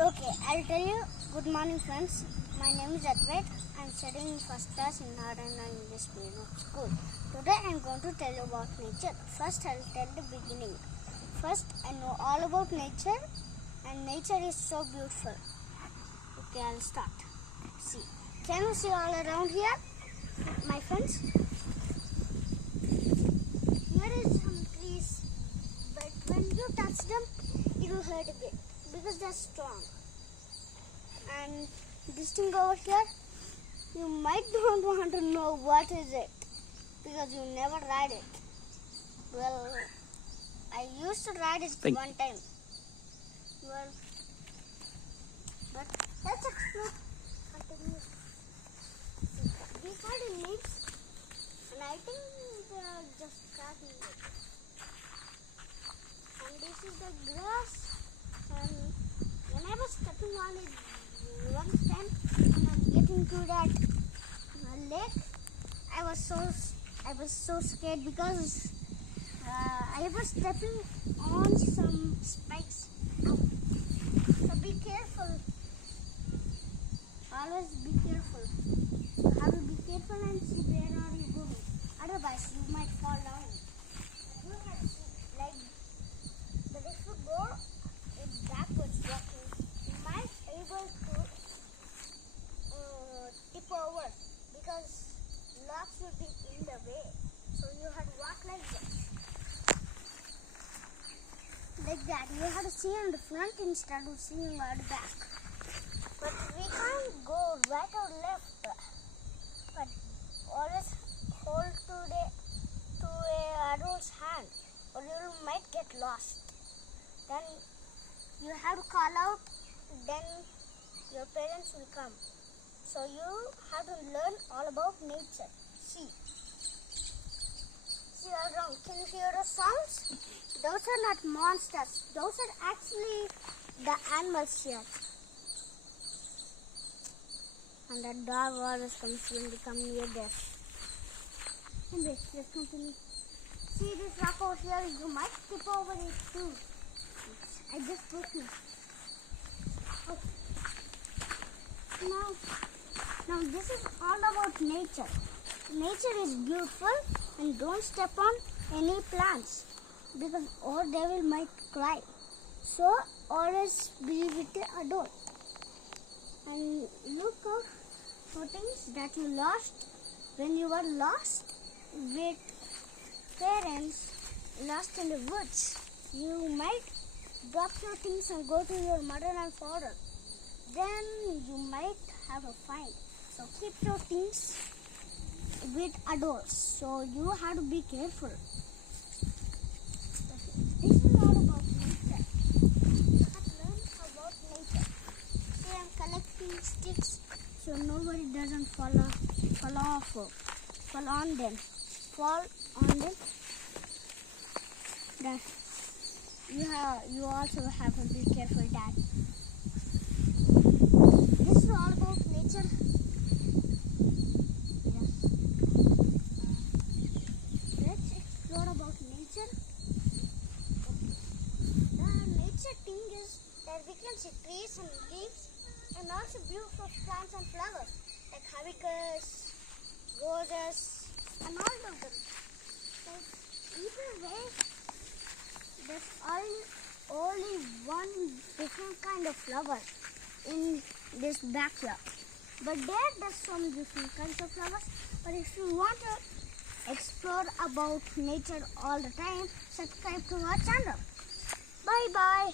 Okay, I'll tell you. Good morning, friends. My name is Advait. I'm studying in first class in Narayana English Medium School. Today I'm going to tell you about nature. First, I'll tell the beginning. First, I know all about nature, and nature is so beautiful. Okay, I'll start. See, can you see all around here, my friends? Here is some trees, but when you touch them, it will hurt a bit because they're strong. And this thing over here, you might don't want to know what is it because you never ride it. Well, I used to ride it one time. Well, but let's explore. Continue. These are the leaves, and I think they're just cracking it. And this is the grass, and when I was stepping on it one time and I'm getting to that lake, I was so scared because I was stepping on some spikes. So be careful. Always be careful. You have to be careful and see where are you going. Otherwise, you might fall down. You have to see, like, but if you go backwards walking, you might able to tip over because lots will be in the way. So you have to walk like this. Like that. You have to see on the front instead of seeing on the back. But we can't go right or left. But always hold to a adult's hand or you might get lost. Then you have to call out, then your parents will come. So you have to learn all about nature. See all around. Can you hear the sounds? Those are not monsters. Those are actually the animals here. And the dog always comes when we come near there. Anyway, let's continue. See this rock over here? You might skip over it too. I just put it. Oh. Now this is all about nature. Nature is beautiful, and don't step on any plants because or they will might cry. So always be with the adult. And look out for things that you lost when you were lost with parents, lost in the woods. You might drop your things and go to your mother and father. Then you might have a fine. So keep your things with adults. So you have to be careful. This is all about nature. You have to learn about nature. See, I'm collecting sticks so nobody doesn't fall on them. That you also have to be careful that. This is all about nature. Yes. Let's explore about nature. The nature thing is that we can see trees and leaves and also beautiful plants and flowers like hibiscus, roses, and all of them. So either way, there's only one different kind of flower in this backyard. But there's some different kinds of flowers. But if you want to explore about nature all the time, subscribe to our channel. Bye bye.